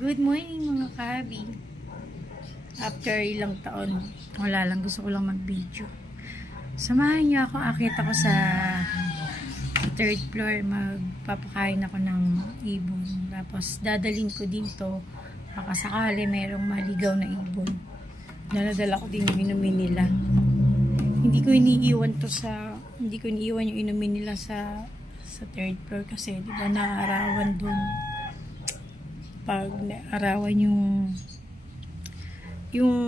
Good morning mga kabi. After ilang taon, wala lang, gusto ko lang mag-video. Samahan niyo ako, akit ako sa third floor, magpapakain ako ng ibon. Tapos dadalhin ko dito, baka sakali merong maligaw na ibon. Daladala ko din yung inumin nila. Hindi ko iniiwan yung inumin nila sa third floor kasi di ba naarawan dun. Pag naarawan yung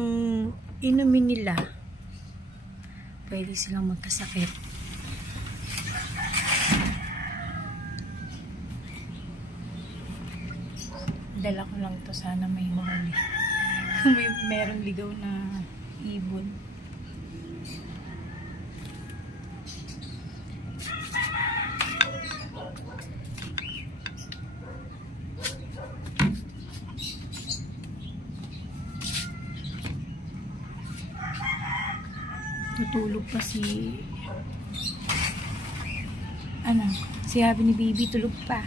inumin nila, pwede silang magkasakit. Dala ko lang to, sana may mahuli. Kung merong ligaw na ibon. Tutulog pa si Happy ni Baby, tulog pa.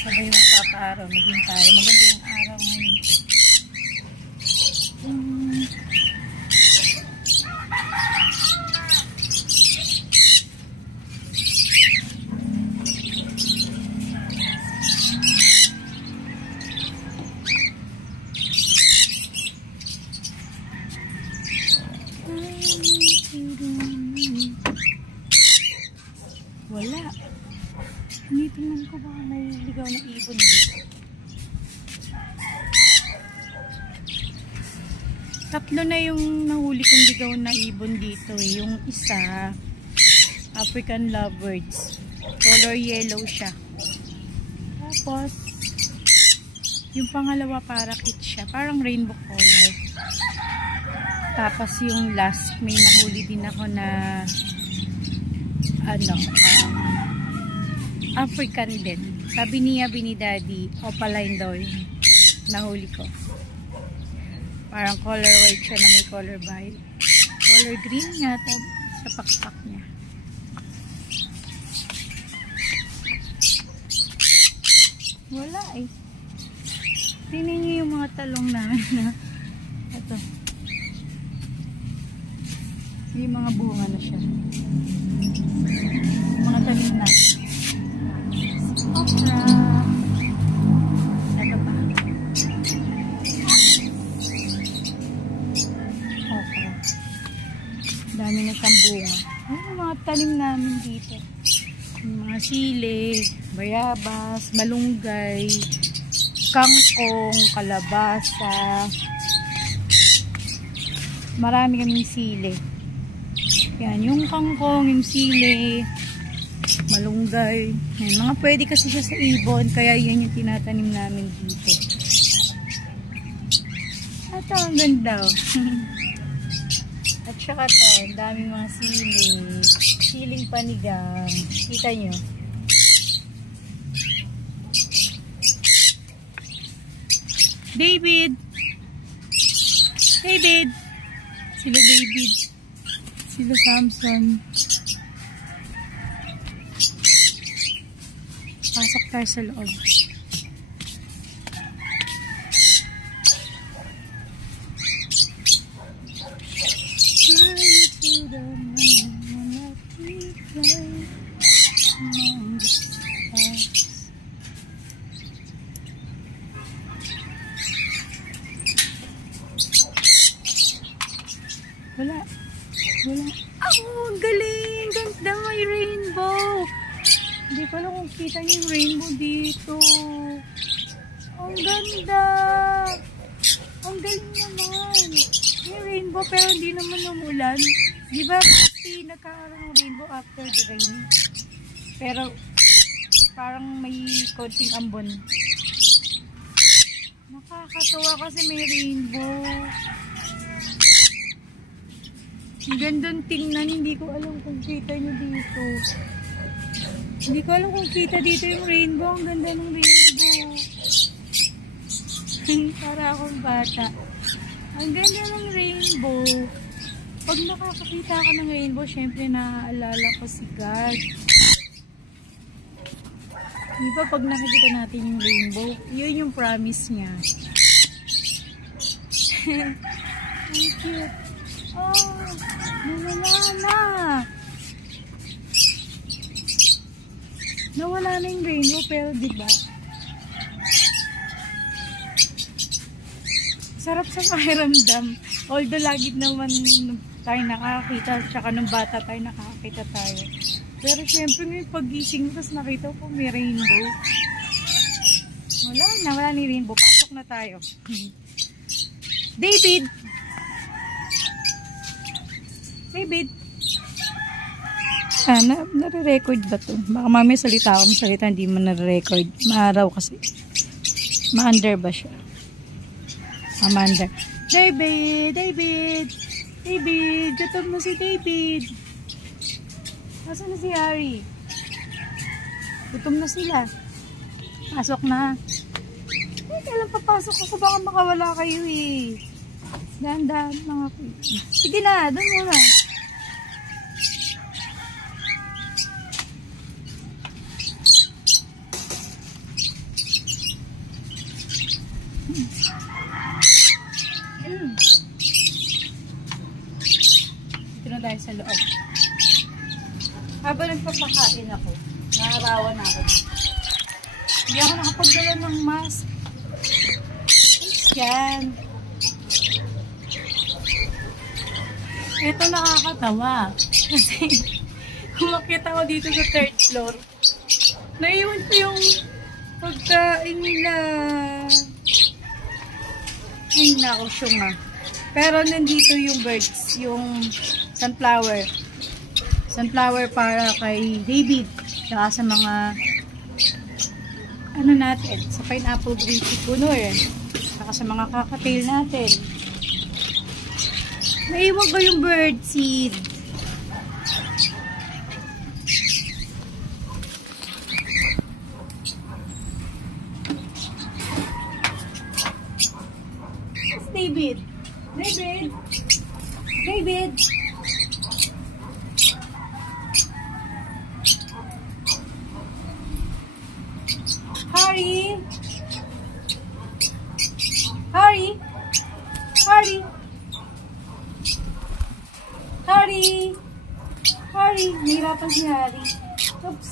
Sabay yung papa-araw, maging tayo. Maganda yung araw ngayon. Wala. Tingnan ko baka may ligaw na ibon na. Tatlo na yung nahuli kong ligaw na ibon dito eh. Yung isa, African lovebirds. Color yellow siya. Tapos, yung pangalawa parakeet siya. Parang rainbow color. Tapos yung last, may nahuli din ako na African din. Sabi niya, ni Daddy, opaline daw yun. Nahuli ko. Parang color white siya na may color violet. Color green yata sa pakpak niya. Wala eh. Tingnan niyo yung mga talong namin na ito. Yung mga bunga na siya. Mga talim na. Okra. Ito pa. Okra. Dami na siyang bunga. Yung mga talim namin dito. Yung mga sili, bayabas, malunggay, kangkong, kalabasa. Marami kaming sili. Yan, yung kangkong, yung sili, malunggay. Yan, mga pwede kasi siya sa ibon, kaya yan yung tinatanim namin dito. At ang ganda. At saka to, ang daming mga sili. Siling panigang. Kita nyo? David! David! Sila David. Sila Samson. Pasok tayo sa loob. Wala. Ang galing! Ganda, may rainbow! Hindi ko alam kung kita niyo yung rainbow dito. Ang ganda! Ang galing naman! May rainbow pero hindi naman umulan. Di ba kasi nagkakaroon ng rainbow after the rain? Pero parang may konting ambon. Nakakatuwa kasi may rainbow. Ang gandang tingnan, hindi ko alam kung kita nyo dito. Hindi ko alam kung kita dito yung rainbow. Ang ganda ng rainbow. Para akong bata. Ang ganda ng rainbow. Pag nakakakita ka ng rainbow, syempre naaalala ko si God. Di ba pag nakikita natin yung rainbow, yun yung promise niya. Thank you. Oh, nawala na. Nawala na yung rainbow, pero diba? Sarap sa pakiramdam. Although lagi naman tayo nakakita, tsaka nung bata tayo nakakita tayo. Pero syempre ngayon pag-gising mo, tapos nakita ko may rainbow. Wala ni rainbow. Pasok na tayo. David! David! Nare-record ba to? Baka mamaya salita ako, masalita hindi mo nare-record. Maaraw kasi. Ma-under ba siya? Amanda. David! David! David! Gutom na si David! Nasaan na si Harry? Gutom na sila. Pasok na. Ay, kailan papasok ako? Baka makawala kayo eh. Dahan-dahan lang ako. Sige na, doon muna. Dito na tayo sa loob. Habang nagpapakain ako, naarawan ako. Hindi ako nakapagdala ng mask. Yan. Ito nakakatawa. Kasi, kumakit ako dito sa 3rd floor. Naiwan ko yung pagkain nila. Ay, nako, syunga. Pero nandito yung birds, yung sunflower. Sunflower para kay David. Saka sa mga ano natin, sa pineapple green punor. Saka sa mga kakatail natin. Naiwan ba yung bird seed? Yes, David. David. David. Harry! Harry! Harry! Harry! Harry! Nahirapan si Harry. Oops!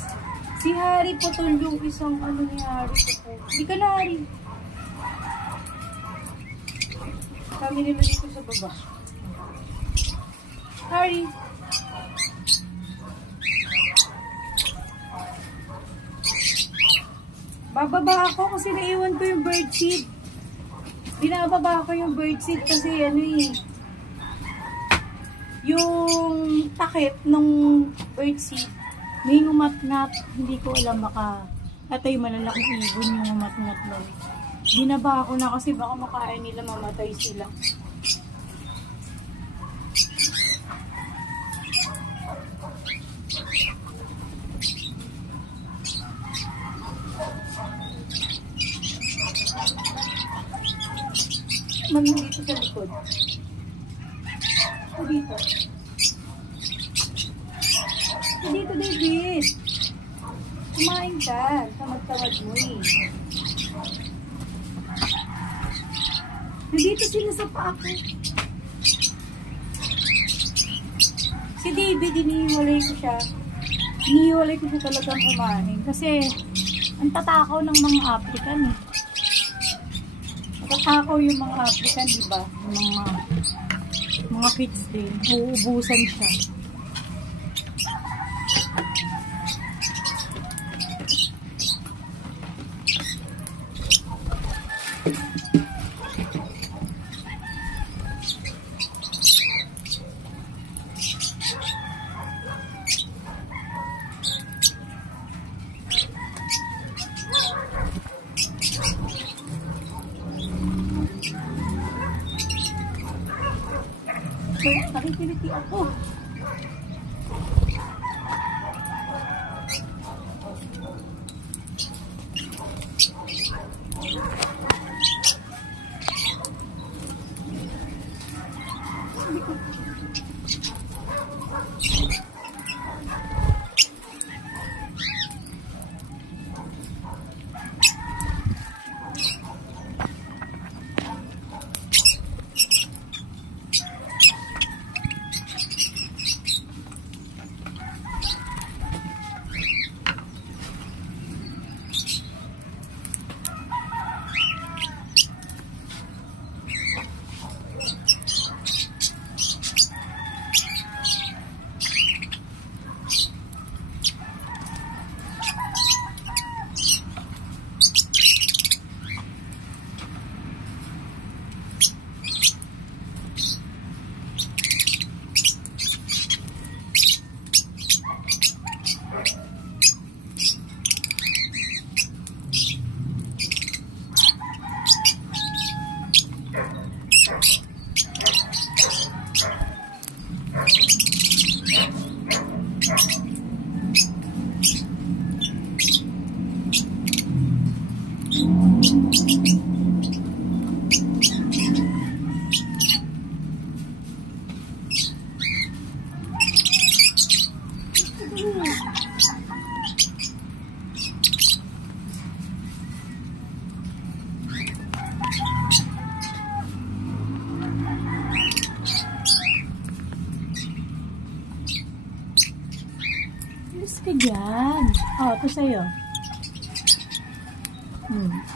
Si Harry putol yung isang ano ni Harry. Hindi ka na, Harry. Kami nila dito sa baba. Harry! Bababa ako kasi naiwan ko yung birdseed. Binababa ko yung birdseed kasi ano eh. Yung takip ng birdseed may umatngat. Hindi ko alam, baka atay malalaking ibon yung umatngat nun. Binaba ko na kasi baka makain nila, mamatay sila. Mami, dito sa likod. O dito. O dito, David. Kumain ka. Tamad-tamad mo eh. Nandito sila sa paa ko. Si David, inihiwalay ko siya. Inihiwalay ko siya talagang kumain. Kasi, ang tatakaw ng mga African eh. Tatakaw yung mga African, diba? Yung mga kids din. Uubusan siya. Nakikiliti ako. Alis ka dyan. Oh, ako sa'yo.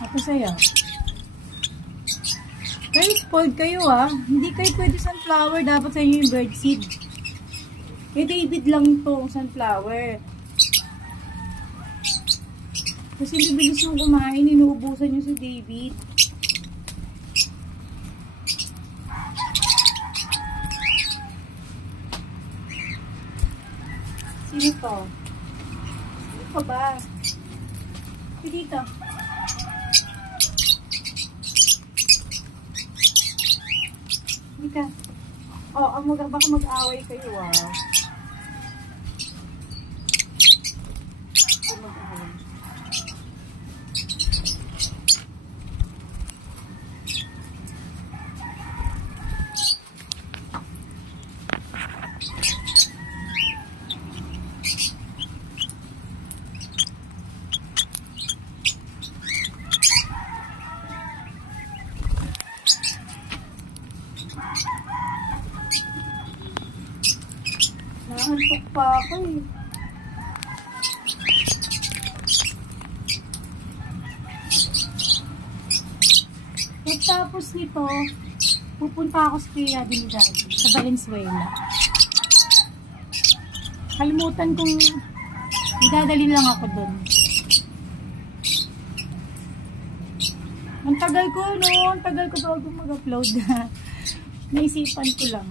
Ako sa'yo. Pero spoiled kayo ah. Hindi kayo pwede sunflower. Dapat sa inyo yung birdseed. Eh, David lang to, sunflower. Kasi bibilis yung kumain. Inuubusan nyo si David. Sino to? Sino ka ba? Dito. Dito. Oh, baka mag-away kayo ah. Mag-away. Nahantok pa ako eh. Pagtapos nito, pupunta ako sa Kuya din Daddy, sa Valenzuela. Kalimutan kong idadali lang ako dun. Ang tagal ko, no? Ang tagal ko bago mag-upload. Naisipan ko lang.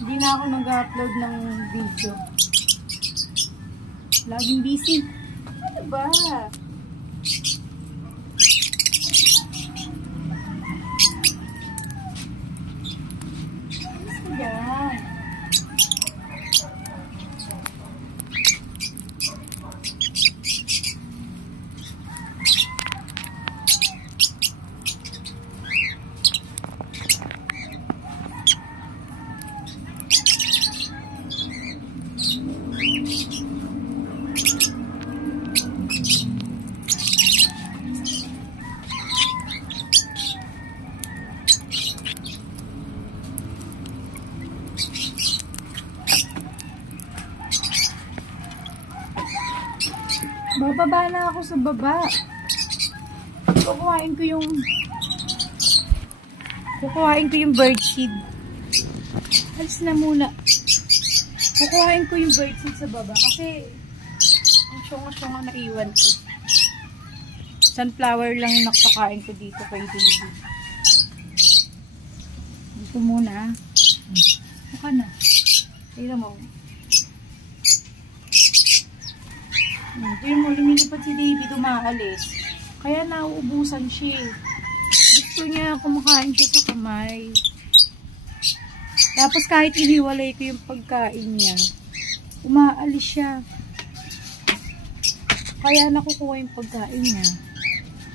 Hindi na ako nag-upload ng video. Laging busy. Ano ba? Ano ba yan? Bababa na ako sa baba. Kukuhain ko yung birdseed. Alis na muna. Kukuhain ko yung birdseed sa baba kasi ang syonga-syonga na iwan ko. Sunflower lang yung nakakain ko dito kay David. Dito muna. Buka na. Tignan mo. Tignan mo, lumilipad si David, umaalis. Kaya nauubusan siya. Gusto niya kumakain siya sa kamay. Tapos kahit ihiwalay ko yung pagkain niya, umaalis siya. Kaya nakukuha yung pagkain niya.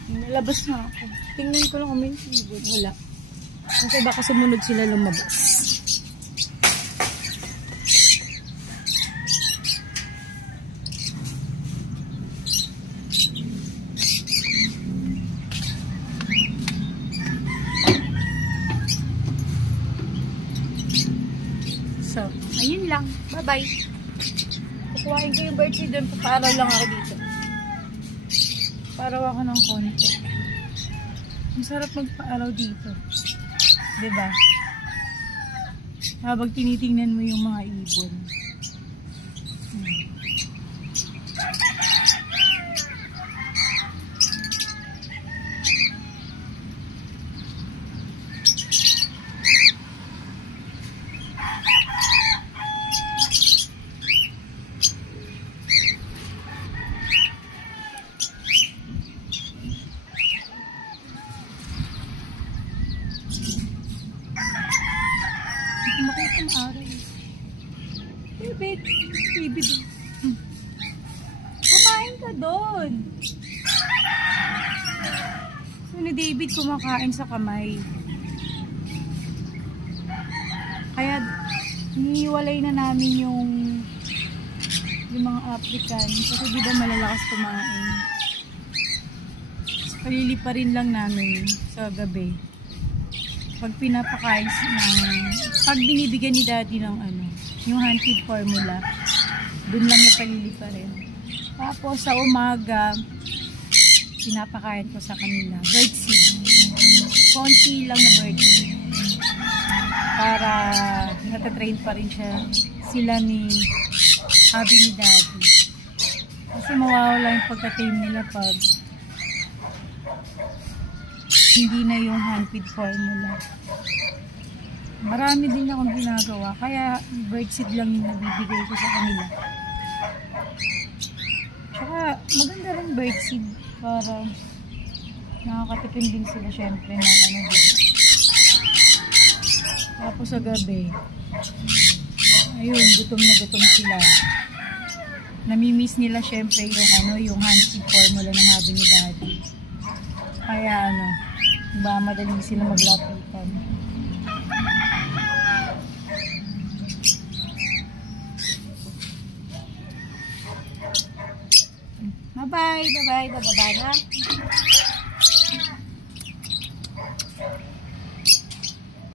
Nalabas na ako. Tingnan ko lang kung may ibon. Wala. Kasi baka sumunod sila lumabas. So, ayun lang. Bye-bye. Kukuhain ko yung birdseed doon. Papaaraw lang ako dito. Paaraw ako ng konti. Masarap magpaaraw dito. Diba? Habang tinitingnan mo yung mga ibon. Makita ang araw. Baby doon. Kumain ka doon. So ni David kumakain sa kamay. Kaya hiniwalay na namin yung mga African kasi di ba malalakas kumain. So, palilipa rin lang namin sa gabi. Pag pinapakain pag binibigyan ni Daddy ng yung hand feed formula, Doon lang niya palilipa rin. Tapos sa umaga, pinapakain ko sa kanila birdseed. Konti lang na birdseed. Para natatrain pa rin sila ni hubby ni daddy. Kasi mawawala yung pagka-tame nila pag hindi na yung hand-feed formula. Marami din akong ginagawa. Kaya birdseed lang yung nabibigay ko sa kanila. Tsaka maganda rin birdseed para nakakatikim din sila syempre ng ano din. Tapos sa gabi, ayun, gutom na gutom sila. Namimiss nila syempre yung ano, yung hand-feed formula ng hubby ni daddy. Kaya ano, ba madali sila maglapitan. Bye-bye, bye-bye, bye-bye na.